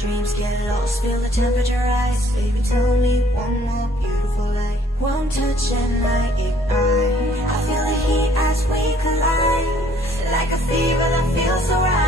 dreams get lost, feel the temperature rise. Baby, tell me one more beautiful lie. One touch and I ignite. I feel the heat as we collide. Like a fever that feels so right.